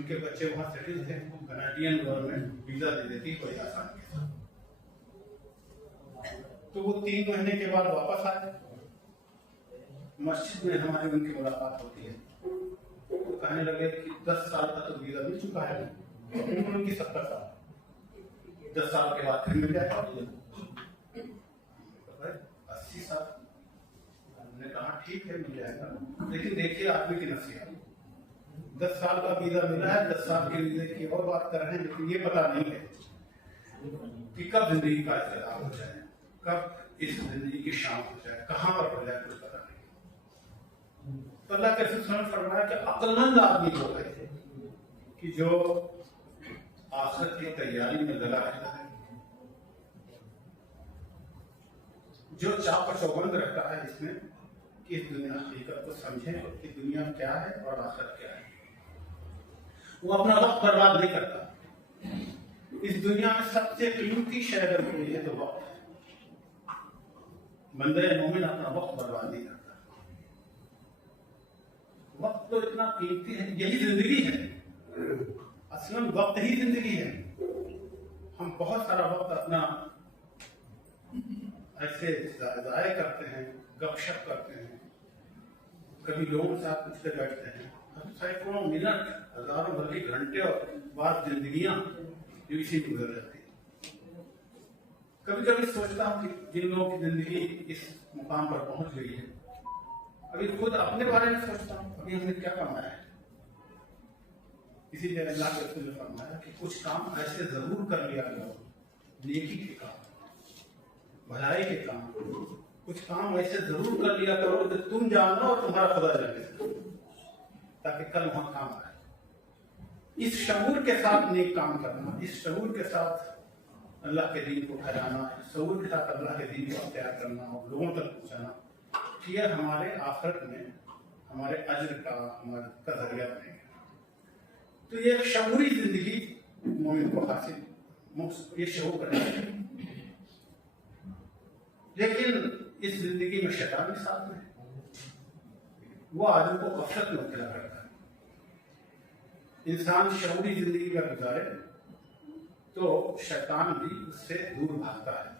उनके बच्चे वहां सेटल थे, कनाडियन गवर्नमेंट वीजा दे देती कोई आसान के साथ। तो वो 3 महीने के बाद वापस आए, मस्जिद में हमारी उनकी मुलाकात होती है। तो कहने लगे कि 10 साल का तो वीजा मिल चुका है, उनकी 70 साल, 10 साल के बाद फिर मिल जाएगा 80 साल। हमने कहा ठीक है मिल जाएगा, लेकिन देखिए आदमी की नसीहत, 10 साल का वीजा मिला है, 10 साल के वीजे की और बात कर रहे हैं, लेकिन ये पता नहीं है कि कब जिंदगी का इस्तेमाल हो जाए, कब इस जिंदगी की शाम हो जाए, कहां पर हो जाए, कुछ पता नहीं। तो अल्लाह के रसूल फरमाया कि अक्लमंद आदमी वो है कि जो आखिरत की तैयारी में लगा रहता है, जो चाप चौबंद रहता है इसमें कि इस दुनिया हकीकत को समझे कि दुनिया क्या है और आखिरत क्या है। वो अपना वक्त बर्बाद नहीं करता। इस दुनिया में सबसे कीमती शय अगर कोई है तो वक्त है। बंदे मोमिन अपना वक्त बर्बाद नहीं करता। वक्त तो इतना कीमती है, यही जिंदगी है, असल में वक्त ही जिंदगी है। हम बहुत सारा वक्त अपना ऐसे जाया करते हैं, गपशप करते हैं, कभी लोगों के साथ उठते बैठते हैं, सैकड़ों मिनट, हजारों बल्कि घंटे और बाद जिंदगियां इसी में गुजर जाती है। कभी कभी सोचता हूँ कि जिन लोगों की जिंदगी इस मुकाम पर पहुंच गई है, अभी खुद अपने बारे में सोचता हूँ अभी हमने क्या कमाया है। इसीलिए अल्लाह के रसूल ने फरमाया कि कुछ काम ऐसे जरूर कर लिया करो, नेकी के काम, भलाई के काम, कुछ काम ऐसे जरूर कर लिया करो कि तुम जानो और तुम्हारा खुदा जाने, ताकि कल वहां काम आए। इस शऊर के साथ नेक काम करना, इस शऊर के साथ अल्लाह के दीन को फैलाना, इस शऊर के साथ अल्लाह के दीन को अख्तियार करना और लोगों तक पहुंचाना, यह हमारे आखिरत में हमारे अज्र का, हमारे जरिया बनेगा। तो ये एक शऊरी जिंदगी मोमिन को हासिल, ये शऊर करना चाहिए। लेकिन इस जिंदगी में शैतान भी साथ में, वो आदमी को गफलत में मुब्तला करता है। इंसान शऊरी जिंदगी का गुजारे तो शैतान भी उससे दूर भागता है,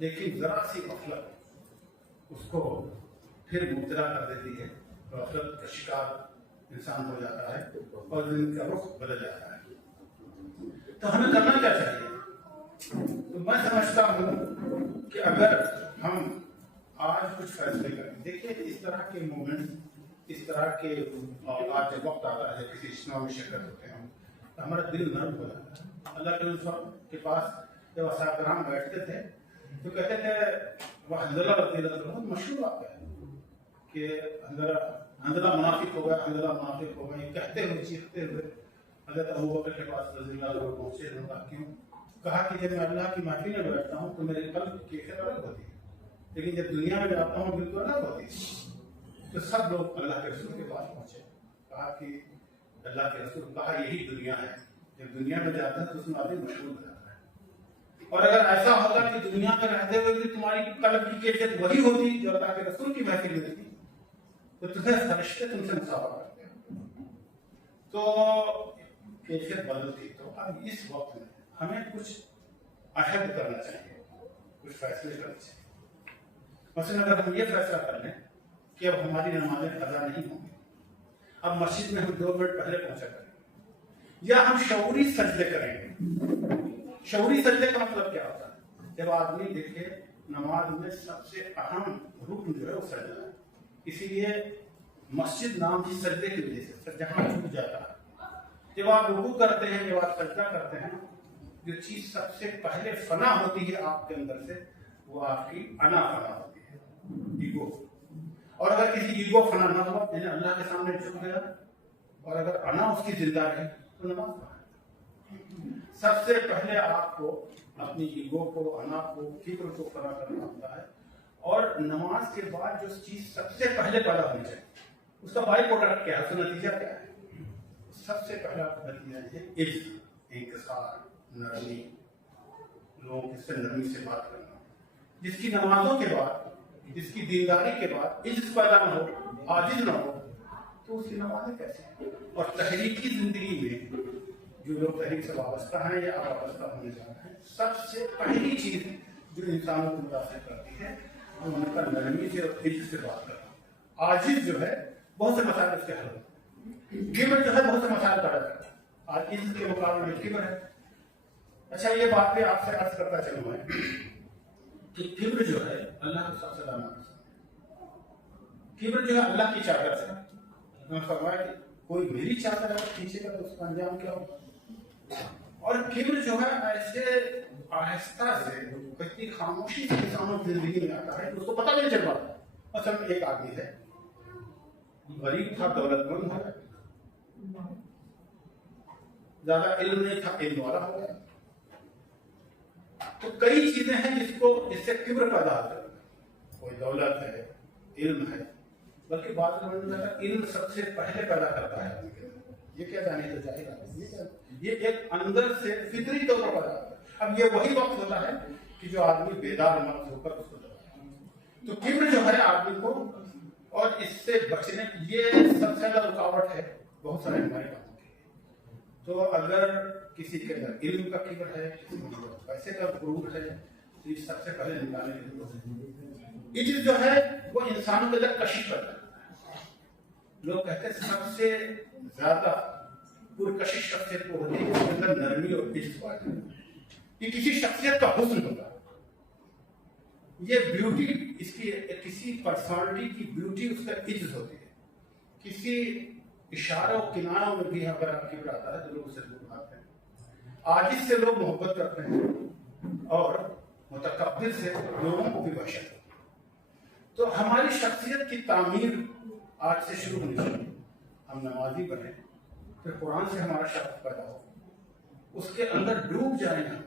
लेकिन जरा सी गफलत उसको फिर मुब्तला कर देती है, गफलत का शिकार इंसान हो जाता है और दिन का रुख बदल जाता है। तो हमें करना क्या चाहिए? तो मैं समझता हूँ कि अगर हम आज कुछ फैसले करें, देखिए इस तरह के मोमेंट, इस तरह के औकात जब वक्त आता है, किसी इज्तिमा में शिरकत होते हैं तो हमारा दिल नर्म हो जाता है। अल्लाह के रसूल के पास जब असहाब बैठते थे तो कहते थे, वह हंज़ला बहुत मशहूर बात है कि हंज़ला मुनाफिक हो गया, हंज़ला मुनाफिक हो गया, कहते हुए चीखते हुए हज़रत अबू बकर के पास रज़ियल्लाहु अन्हु पहुंचे। उन्होंने क्यों? कहा कि जब मैं अल्लाह की महफिल में बैठता हूँ तो मेरे कल्ब की कैफियत अलग होती है, लेकिन जब दुनिया में जाता हूँ बिल्कुल अलग होती है। तो सब लोग अल्लाह के रसूल के पास पहुंचे, कहा कि अल्लाह के रसूल, कहा यही दुनिया है, जब दुनिया में जाता है तो उसमें आदमी मशहूर हो जाता है। और अगर ऐसा होता कि दुनिया में रहते हुए भी तुम्हारी कल्ब की कैफियत वही होती जो अल्लाह के रसूल की महफिल में थी, तो तुम्हें फरिश्ते तुमसे मुसाफा करते हैं, तो कैफियत बदलती। तो अब इस वक्त में हमें कुछ अहद करना चाहिए, कुछ फैसले करने चाहिए। मसलन अगर हम ये फैसला कर लें कि अब हमारी नमाजें अदा नहीं होंगी, अब मस्जिद में हम 2 मिनट पहले पहुंचा करेंगे, या हम शऊरी सजदे करेंगे। शऊरी सजदे का मतलब क्या होता है? जब आदमी देखे नमाज में सबसे अहम रुकन जो है वो सजदा है, इसीलिए मस्जिद नाम की सजदे की वजह से जहां छूट जाता है। जब आप रुकू करते हैं, जब आप सजदा करते हैं, जो चीज सबसे पहले फना होती है आपके अंदर से, वो आपकी अना फना होती है, ईगो। और अगर किसी ईगो फना ना हो, यानी अल्लाह के सामने झुक गया, और अगर अना उसकी जिंदा है तो नमाज पढ़े। सबसे पहले आपको अपनी ईगो को, अना को, किब्र को फना करना होता है। और नमाज के बाद जो चीज सबसे पहले पैदा होनी चाहिए, उसका बाई प्रोडक्ट क्या है, उसका नतीजा क्या है? सबसे पहला नतीजा है इज्जत, इंकिसार, नरमी, लोगों से नरमी से बात करना। जिसकी नमाजों के बाद, जिसकी दीनदारी के बाद इज्जत पैदा न हो, आजिज न हो, तो उसकी नमाजें कैसे? और तहरीकी जिंदगी में जो लोग तहरीक से वाबस्ता हैं या वाबस्ता होने जा रहे हैं, सबसे पहली चीज जो इंसानों को मुतासिर करती है वो उनका नरमी से और इज्जत से बात करना। आजिज जो है बहुत से मसाइल उसके हल होते हैं, किब्र जो है बहुत से मसाइल पैदा करता है, आज इज्जत के मुकाबले में किब्र है। अच्छा, ये बात भी आपसे अर्ज करता चलूँ मैं कि किब्र जो है अल्लाह को सबसे ज्यादा, किब्र जो है अल्लाह की चादर से, उन्होंने फरमाया कि कोई मेरी चादर अगर खींचेगा तो उसका अंजाम क्या होगा। और किब्र जो है ऐसे आहिस्ता से कितनी खामोशी से इंसानों की जिंदगी में आता है उसको पता नहीं चल पाता। असल में एक आदमी है, गरीब था, दौलतमंद हो गया, ज्यादा इल्म नहीं था, इल्म वाला हो गया। तो कई चीजें हैं जिससे किब्र पैदा होता है। कोई दौलत है, इल्म है, बल्कि बाद में इल्म सबसे पहले पैदा करता है आदमी के अंदर। ये क्या जाने तो जाएगा, ये एक अंदर से फितरी तौर पर पैदा होता है। अब ये वही वक्त होता है कि जो आदमी बेदार मत होकर उसको दबाता। तो किब्र जो है आदमी को, और इससे बचने ये सबसे ज्यादा रुकावट है बहुत सारे हमारे कामों की। तो अगर किसी के अंदर इल्म का किब्र है, किसी के अंदर पैसे का गुरूर है, तो ये सबसे पहले निकालने की जरूरत है। ये चीज जो है वो इंसानों के अंदर कशिश करता है। लोग कहते हैं सबसे ज्यादा पुरकशिश शख्सियत को होती है जिसके अंदर नरमी और इज्जत होती है। ये किसी शख्सियत का हुस्न होता है, ये ब्यूटी, इसकी किसी पर्सनालिटी की ब्यूटी उसका इज्जत होती है। किसी इशारों किनारों में भी अगर आप किब्र आता है तो लोग उसे दूर भागते हैं। आजिज से लोग मोहब्बत करते हैं और मुतकब्बिर से लोगों को भी वहशत होती है। तो हमारी शख्सियत की तामीर आज से शुरू होनी चाहिए। हम नमाजी बने, फिर कुरान से हमारा शख्स पैदा हो, उसके अंदर डूब जाए हम।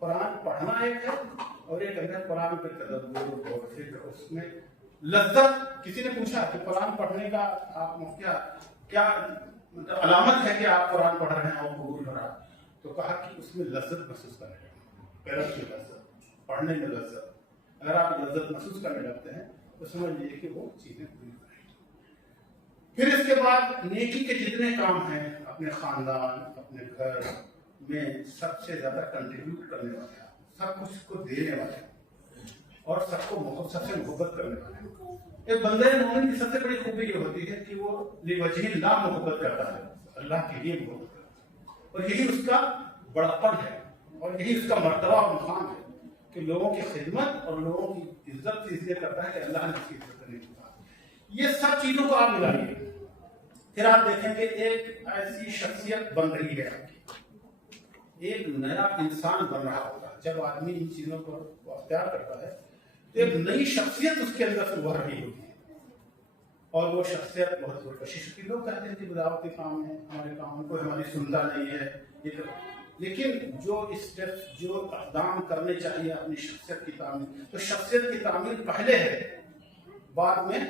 कुरान पढ़ना एक है और एक अंदर कुरान पे तदब्बुर और फिक्र, उसमें लज्जत। किसी ने पूछा कि कुरान पढ़ने का आप क्या मतलब अलामत है कि आप कुरान पढ़ रहे हैं और कबूल हो रहा, तो कहा कि उसमें लज्जत महसूस करने लगे, पैरस में लज्जत, पढ़ने में लज्जत। अगर आप लज्जत महसूस करने लगते हैं तो समझ लीजिए कि वो चीजें पूरी करेंगी। फिर इसके बाद नेकी के जितने काम हैं, अपने खानदान, अपने घर में सबसे ज्यादा कंट्रीब्यूट करने वाले, सब कुछ को देने वाले और सबसे मोहब्बत करने वाले। एक बंदे मोमिन की सबसे बड़ी खूबी ये होती है कि वो लिवजहिल्लाह मोहब्बत करता है, अल्लाह के लिए मोहब्बत करता है। और यही उसका बड़प्पन है और यही उसका मर्तबा और मुकाम है कि लोगों की खिदमत और लोगों की इज्जत इसलिए करता है कि अल्लाह ने उसकी इज्जत करने की कहा। ये सब चीजों को आप मिलाइए, फिर आप देखेंगे एक ऐसी शख्सियत बन रही है आपकी, एक नया इंसान बन रहा होगा। जब आदमी इन चीजों को अख्तियार करता है तो एक नई शख्सियत उसके अंदर से उभर रही होती है और वो शख्सियत बहुत पुरकशिश होती है। लोग कहते हैं कि बदावती काम है, हमारे काम को हमारी सुनता नहीं है ये, लेकिन जो स्टेप्स जो इक़दाम करने चाहिए अपनी शख्सियत की तामीर, तो शख्सियत की तामीर पहले है, बाद में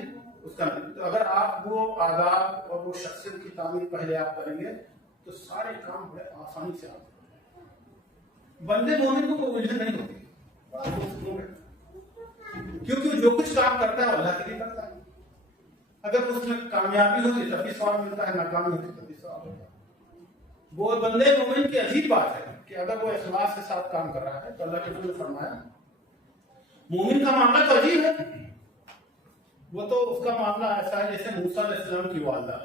उसका। तो अगर आप वो आदाब और वो शख्सियत की तामीर पहले आप करेंगे तो सारे काम बड़े आसानी से आप बंदे मोमिन को कोई उलझन नहीं होती, क्योंकि जो कुछ काम करता है अल्लाह के लिए करता है। अगर उसमें कामयाबी होती तभी सवाब मिलता है, नाकामी होती तभी सवाब होता है। वो बंदे मोमिन की अजीब बात है कि अगर वो इखलास के साथ काम कर रहा है तो अल्लाह के रसूल ने फरमाया मोमिन का मामला तो अजीब है। वो तो उसका मामला ऐसा है जैसे मूसा अलैहिस्सलाम की वालदा।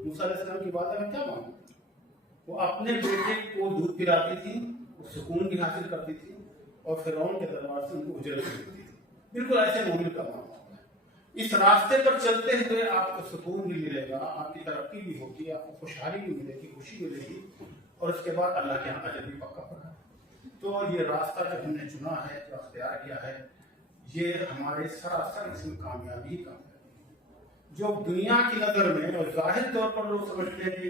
मूसा अलैहिस्सलाम की वालदा में क्या मामला, वो अपने बेटे को दूध पिलाती थी, सुकून भी हासिल करती थी और फिरौन के दरबार से उनको उजरत मिलती थी। बिल्कुल ऐसे मोमिन का मामला है। इस रास्ते पर चलते हुए आपको सुकून भी मिलेगा, आपकी तरक्की भी होगी, आपको खुशहाली भी मिलेगी, खुशी मिलेगी और उसके बाद अल्लाह के यहाँ अजर भी पक्का पड़ा है। तो ये रास्ता जो हमने चुना है, जो अख्तियार किया है, ये हमारे सरासर इसमें कामयाबी ही कामयाबी। जो दुनिया की नजर में और जाहिर तौर पर लोग समझते हैं कि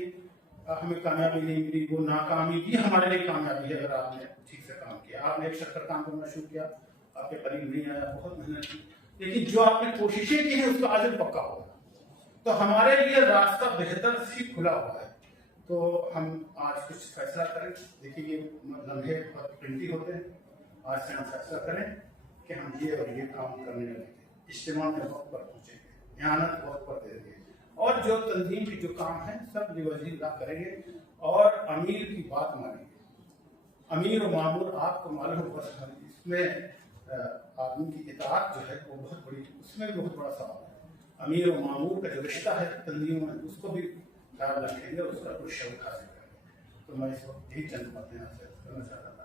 हमें कामयाबी नहीं मिली, वो नाकामी भी हमारे लिए कामयाबी है। अगर आपने ठीक से काम किया, आपने एक शक्कर काम करना शुरू किया, आपके करीब नहीं आया, बहुत मेहनत की, लेकिन जो आपने कोशिशें की हैं उसका अजर पक्का होगा। तो हमारे लिए रास्ता बेहतर से खुला हुआ है। तो हम आज कुछ फैसला करें। देखिए ये लम्हे बहुत कीमती होते हैं। आज से हम फैसला करें कि हम ये और ये काम करने लगेंगे, इज्तिमा में वक्त पर पहुंचेंगे, इआनत वक्त पर दे देंगे और जो तंजीम की जो काम है सब लिवजील्लाह करेंगे और अमीर की बात मानेंगे। अमीर और मामूर आपको मालूम बस इसमें आदमी की इताअत जो है वो बहुत बड़ी, उसमें भी बहुत बड़ा सवाल है। अमीर और मामूर का जो रिश्ता है तंजीम में उसको भी ख्याल रखेंगे, उसका कुछ शौक हासिल करेंगे। तो मैं इस वक्त यही चंद बातें आपसे करना चाहता हूँ।